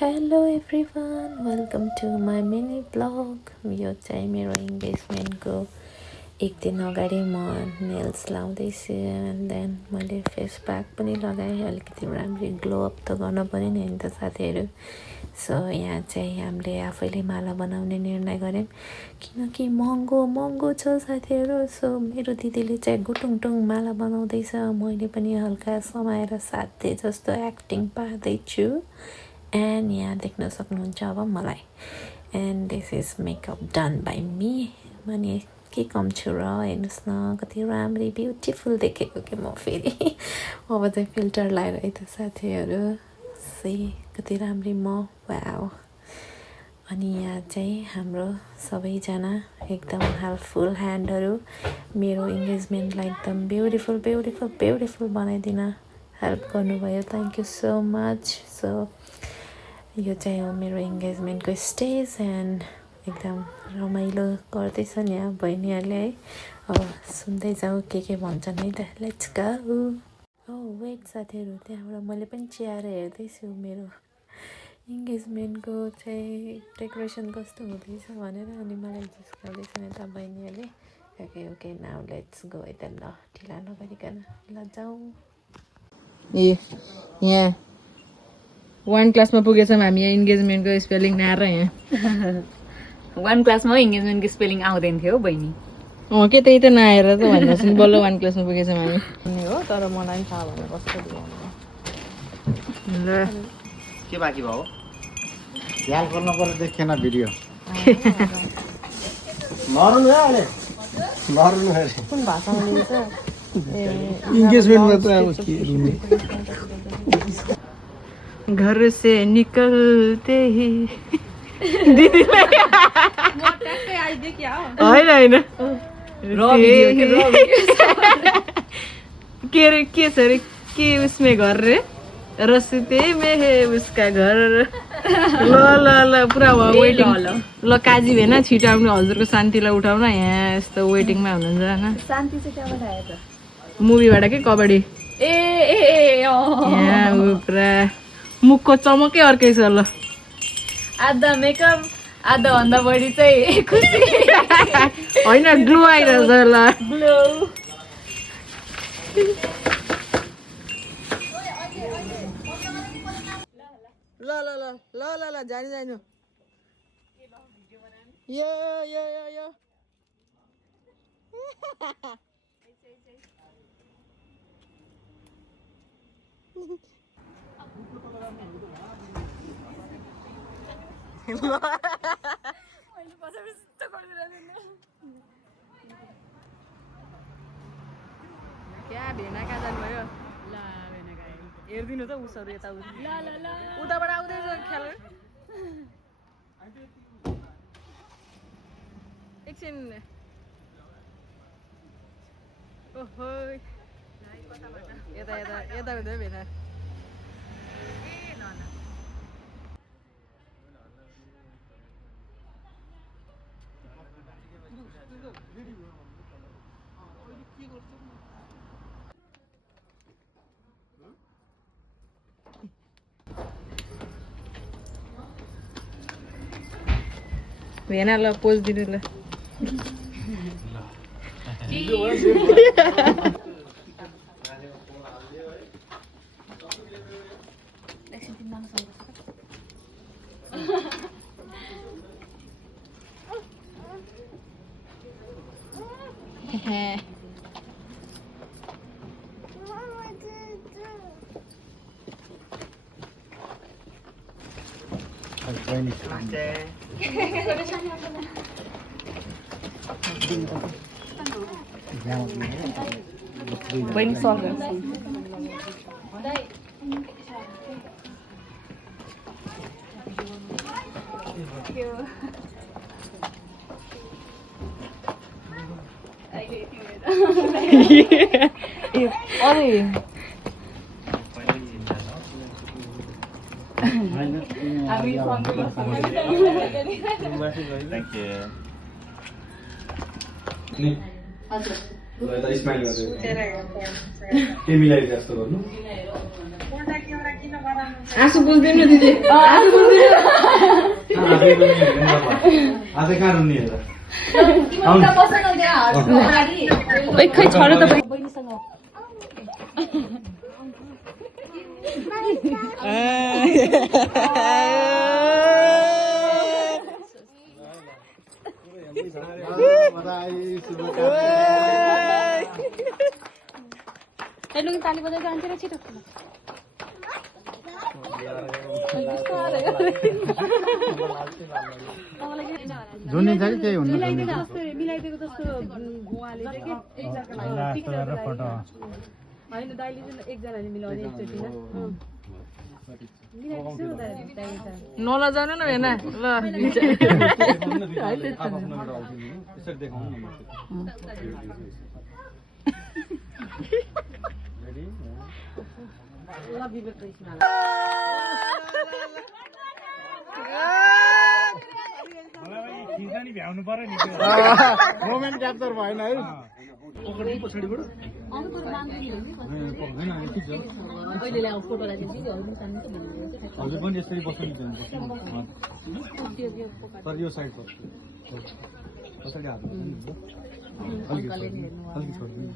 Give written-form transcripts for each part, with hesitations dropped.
Hello everyone, welcome to my mini vlog. यो चाहिँ मेरो इन्गेजमेन्टको एक दिन अगाडि म नेल्स लाउँदैछु एन्ड देन मैले फेस प्याक पनि लगाएँ। अलिकति राम्ररी ग्लो अप त गर्न पऱ्यो नि त साथीहरू। सो यहाँ चाहिँ हामीले आफैले माला बनाउने निर्णय गऱ्यौँ किनकि महँगो छ साथीहरू। सो मेरो दिदीले चाहिँ गुटुङटुङ माला बनाउँदैछ, मैले पनि हल्का समाएर साध्य जस्तो एक्टिङ पार्दैछु। एन्ड यहाँ देख्न सक्नुहुन्छ अब मलाई। And this is makeup done by me. अनि के कम छु र हेर्नुहोस् न, कति राम्ररी ब्युटिफुल देखेको कि म फेरि। अब चाहिँ फिल्टर लगाएर है त साथीहरू, से कति राम्ररी म वाउ। अनि यहाँ चाहिँ हाम्रो सबैजना एकदम फुल ह्यान्डहरू मेरो इन्गेजमेन्टलाई एकदम ब्युटिफुल बनाइदिन हेल्प गर्नुभयो। Thank you so much. So यो चाहिँ हो मेरो इन्गेजमेन्टको स्टेज एन्ड एकदम रमाइलो गर्दैछन् यहाँ बहिनीहरूले है। अब सुन्दै जाउँ के भन्छन् है त। Let's go. वेट साथीहरू, त्यहाँबाट मैले पनि चियाएर हेर्दैछु मेरो इन्गेजमेन्टको चाहिँ डेकोरेसन कस्तो हुँदैछ भनेर। अनि मलाई जिस्काउँदैछन् यता बहिनीहरूले। ओके नाउ लेट्स गो है त। ल ढिला नगरिकन ल जाउँ। यहाँ 1 क्लासमा पुगेछौँ हामी। यहाँ इन्गेजमेन्टको स्पेलिङ नआएर यहाँ 1 क्लासमा इन्गेजमेन्टको स्पेलिङ आउँदैन थियो बहिनी। के त्यही त नआएर त भन्नुहोस् बल्ल 1 क्लासमा पुगेछौँ हामी हो। तर मलाई पनि थाहा भएन कस्तो ल के बाँकी भयो? ध्यान गर्नु पर्यो, देखेन भिडियो। नरुनु है अहिले, नरुनु है। कुन भाषामा लिन्छ इन्गेजमेन्टमा त अब के रुने। घर से निकलते ही दिदीलाई होइन के अरे के छ अरे के उसमे घर रे रस्ते में है उसका घर। ल ल ल पुरा भयो वेटिङ। ल काजी भेना छिटो आउनु, हजुरको शान्तिलाई उठाउन। यहाँ यस्तो वेटिङमा हुनुहुन्छ होइन। शान्ति चाहिँ कहाँबाट आयो त? मुभीबाट के कबड्डी। यहाँ ऊ पुरा मुखको चमकै अर्कै छ। ल आधा मेकअप आधा भन्दा बढी चाहिँ खुसी होइन ग्लो आइरहेछ। ल ग्लो ल ल ल ल ल ल जानु जानु। यो यो यो यो क्या भेना कहाँ जानुभयो? ल भेना हेरिदिनु त उसहरू यता उताबाट आउँदैछ ख्याल। एकछिन ओहो यता यता यता हुँदै भेना। भेना ल पोज दिनु ल। बहिनी सल्भ स्माइल गर्दै के मिलाइदिए जस्तो गर्नु। आँसु बुझ्दैन दिदी आँसु बुझ्दैन आज कहाँ रुन्ने खै छोरो त ताली बजाएर जान्छ र छिटो जुनी चाहिँ केही हुनु मिलाइदिएको जस्तो उहाँले होइन दाइले चाहिँ एकजनाले मिलाउने एकचोटि नलजानु न हेर्न ल भ्याउनु पर्यो नि मोमेन्ट क्याप्चर भएन है पछाडिबाट हजुर पनि यसरी बस्नु तर यो साइड पछाडि हात अलिकति छोडिदिनु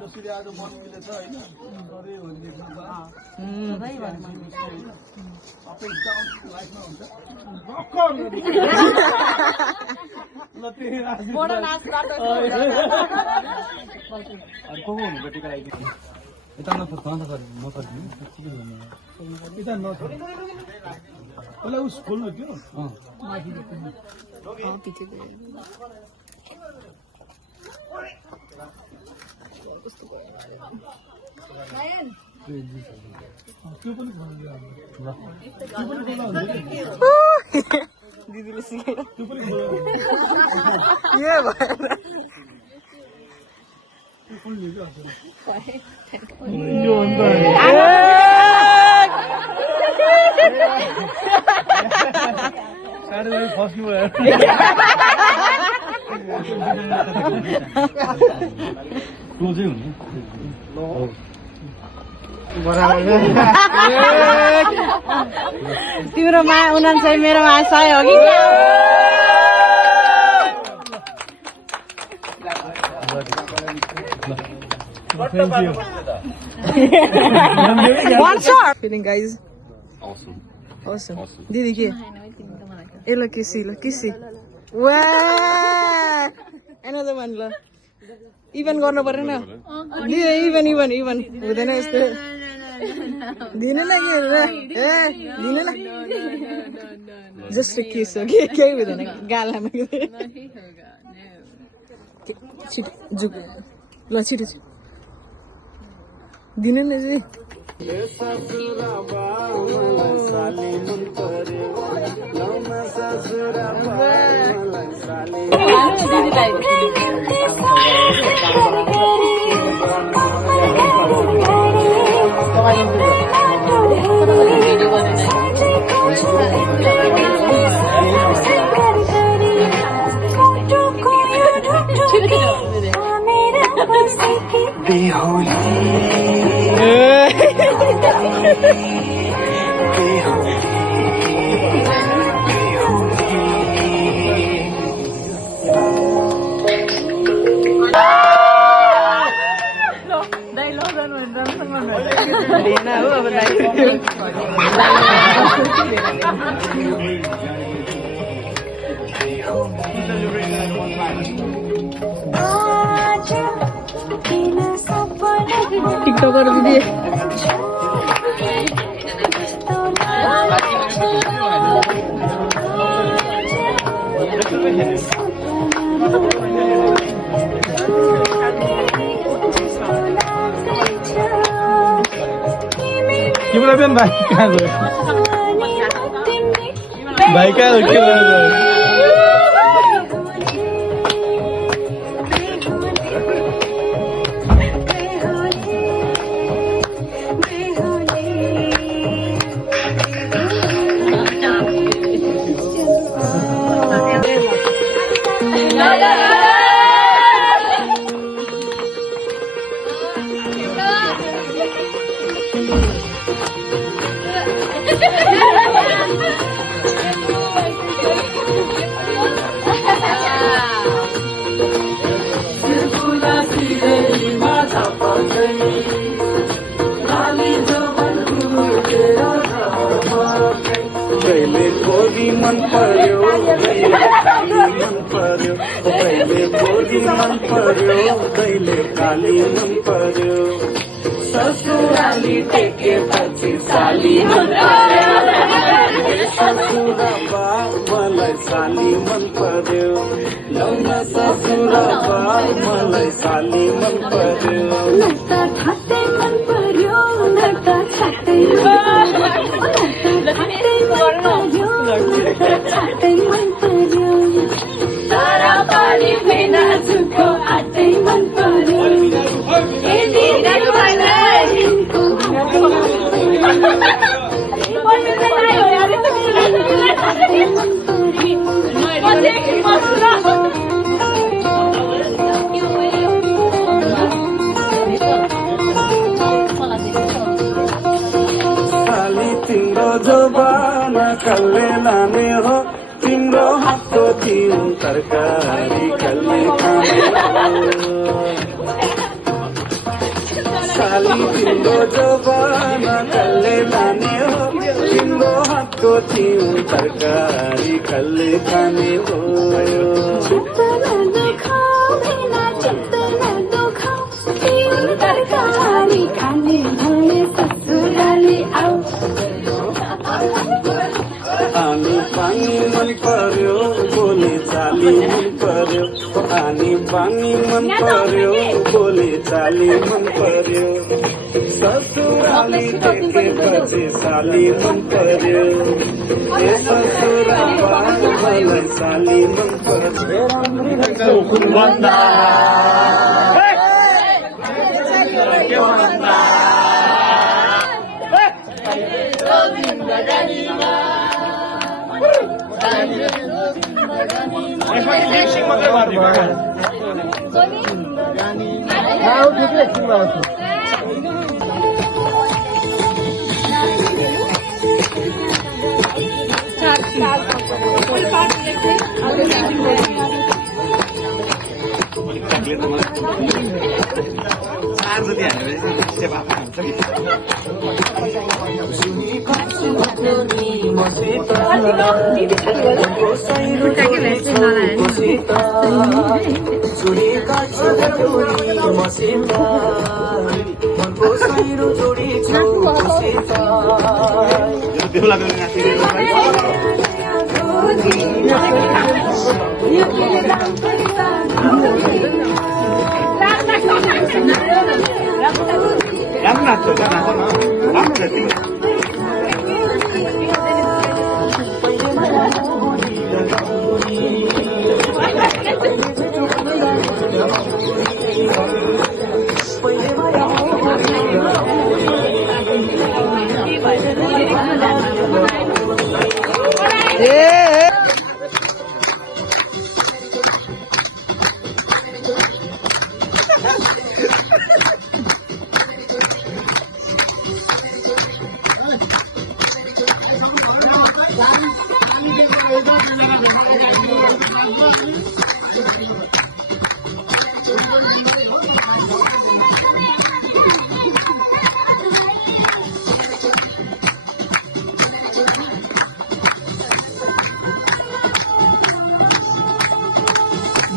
जसरी आज मन मिलेछ होइन यता उसलाई उस खोल्नु त्यो दिदीले सिकेर फस्नु भयो क्लोजै हुने तिम्रो मा 49 मेरो मा 100 हो कि One shot. Feeling guys. Awesome. Didi ke? Ela kisi. Wow. Another one la. Even गर्नु पर्दैन न. Even. हुँदैन यस्तो. दिनु लागि ए दिनु ल. Just a kiss. Okay, केही हुँदैन गालामा. छिटो जुग. ल छिटो. दिनु न जी टिकटॉकर दीदी तिमीलाई पनि भाइ कहाँ गयो भाइ कहाँ हो के भयो कहिले गोरी मन पर्यो कहिले काली मन पर्यो कहिले गोरी मन पर्यो कहिले काली मन पर्यो ससुराली टेकेपछि साली मन पर्यो ससुराबा मलाई साली मन पर्यो लौन ससुराबा मलाई साली मन पर्यो नक्ता छाते मन पर्यो नक्ता छाते मन पर्यो सारा पानी फेना झुको आटै मन पर्यो साली तिम्रो जोबाना कल्ले लाने हो तिम्रो हातको तिम्रो तरकारी कल्ले खाने हो साली तिम्रो जोबाना कल्ले लाने हो तिम्रो हातको तिम्रो तरकारी कल्ले खाने हो तरकारी खाने भने ससुराली आऊ पानी पानी मन पर्यो बोले चाली मन पर्यो पानी पानी मन पर्यो बोले चाली मन पर्यो ससुराली देखेपछि साली मन पर्यो ए ससुराबा मलाई साली मन पर्यो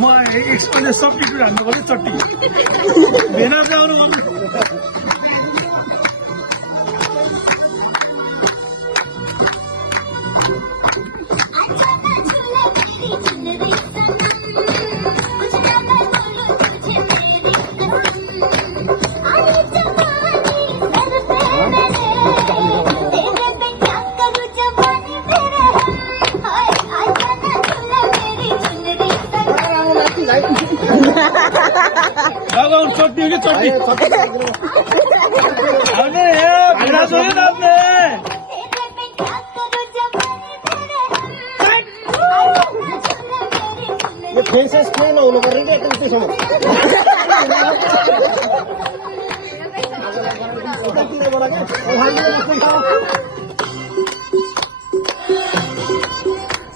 म अहिले सब्टिट्युट हान्नु पर्यो चट्टी भेना चाहिँ आउनु चट्टी कि चट्टी भेना छोयो नाच्ने यो फेसेस केही नहुनु पर्यो कि एकदम त्यसो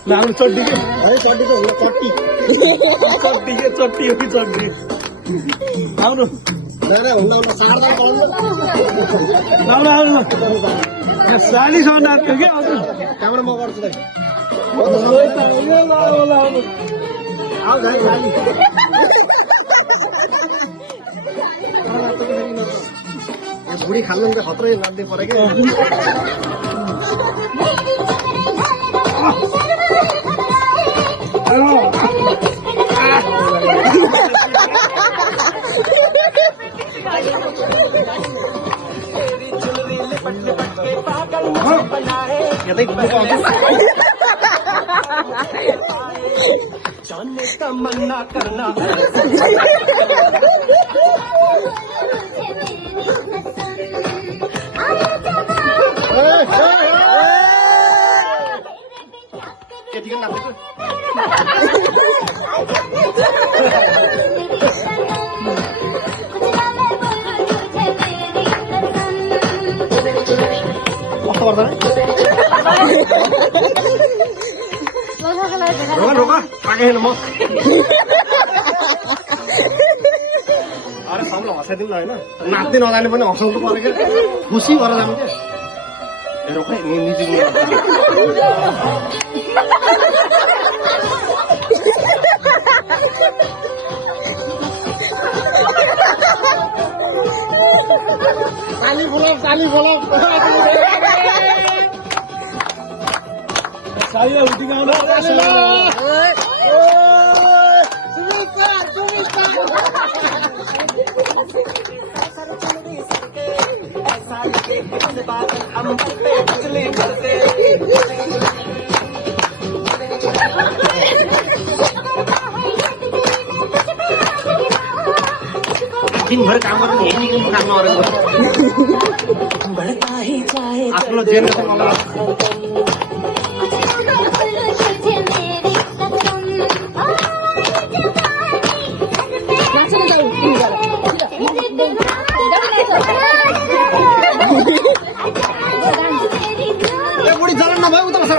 लानु चट्टी कि है चट्टी त हुन चट्टी चट्टी के चट्टी हो कि चट्टी आउनु आउनु 40 नाच्थ्यो क्या हजुर त्यहाँबाट म गर्छु बुढी खाल्नु त खत्रै नाच्दै पऱ्यो क्या यतै घुम्नु जाने तमन्ना करना यतिकै नाच्छु कस्तो गर्दैन रोका पाके छैन म अरे सबलाई हँसाइदिउँ न होइन नाच्दै नजाने पनि हँसाउनु पर्यो क्या खुसी भएर जानु क्या रोकै निजी ताली बोलाऊ साई उठी दिनभर काम गरेर हेर्ने काम नगरेको आफ्नो जेनरेसन बुढी जलन नभयो उता बसेर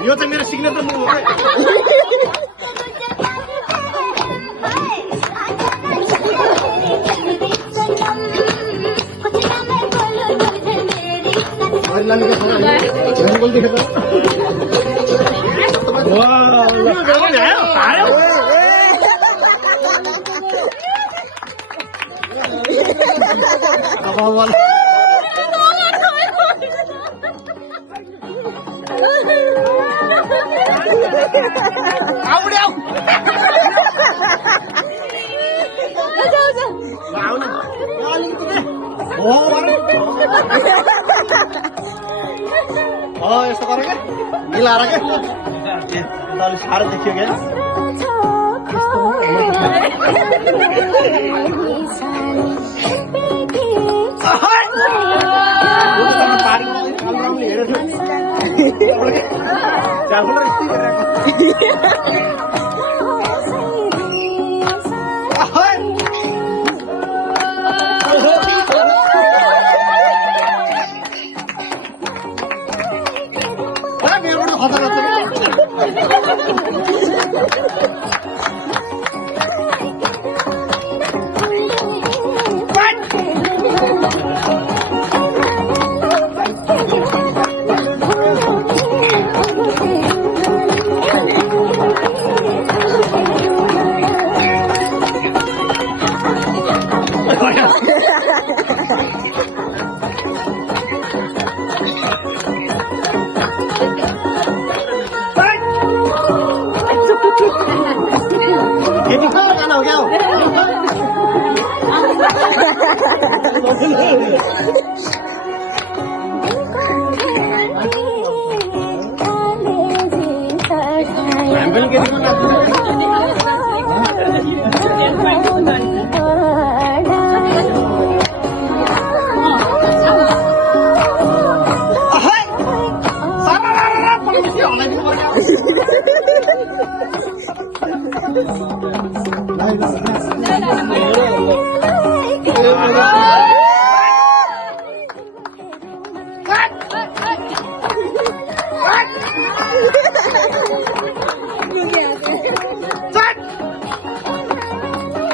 यो चाहिँ मेरो सिग्नेचर मुभ हो यस्तो गर क्या मिलाएर क्या अलिक साह्रो देखियो क्या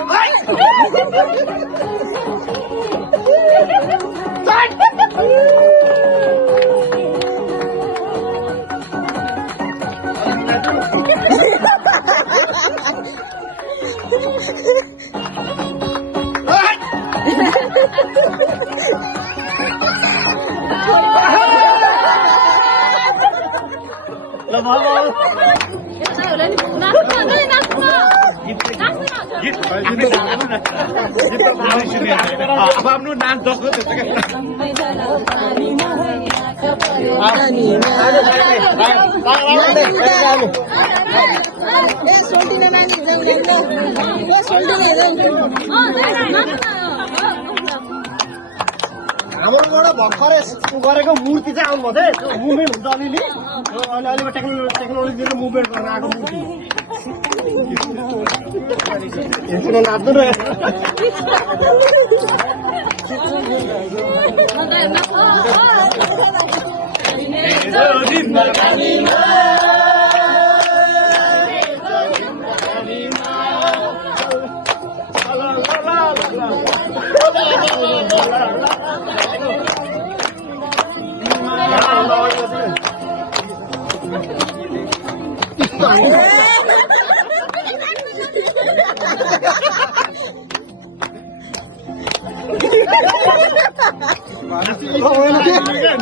What? अब आफ्नो नाच जस्तो हाम्रोबाट भर्खरै गरेको मूर्ति चाहिँ आउनु भयो त्यो मुभमेन्ट हुन्छ अलिअलि अहिले टेक्नोलोजीले मुभमेन्ट गरेर आएको मूर्ति नाच्नु र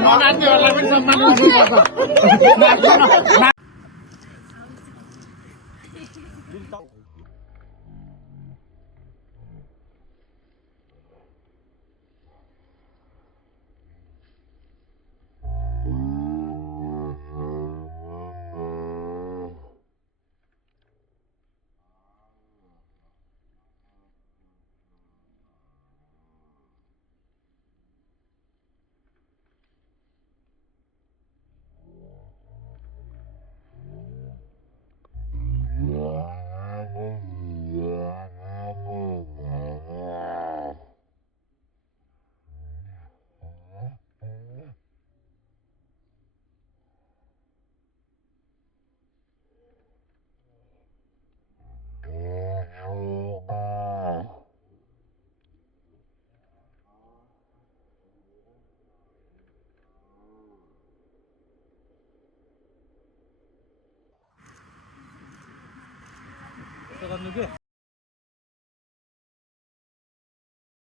ननाच्नेहरूलाई पनि सम्मान गर्नुपर्छ गर्नु के